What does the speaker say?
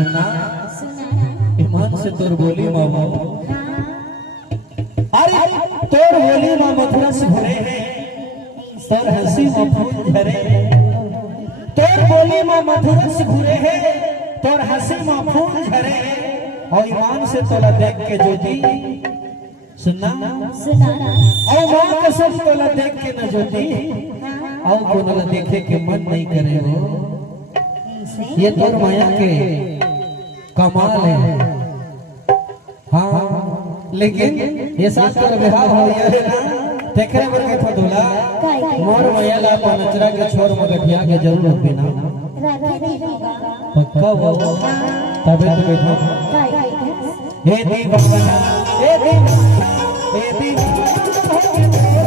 सुना ईमान से तोर बोली मामा अरे तोर बोली माँ मथुरा से भरे तोर हंसी माँ फूल झरे तोर बोली माँ मथुरा से घुरे है तोर हंसी माँ फूल झरे और ईमान से तोला देख के ज्योति सुना और माँ कसम तोला देख के न ज्योति और कोनला देखे के मन नहीं करे हो ये तोर माया के कमाल है। हाँ लेकिन ये साथ तोर विवाह हो गया है ना देखरे बर के था दूल्हा मोर माया ला पनचरा के छोर मगठिया के जरूर बिना पक्का वो तबे तो बैठो हे दीवाना हे दीवाना हे दीवाना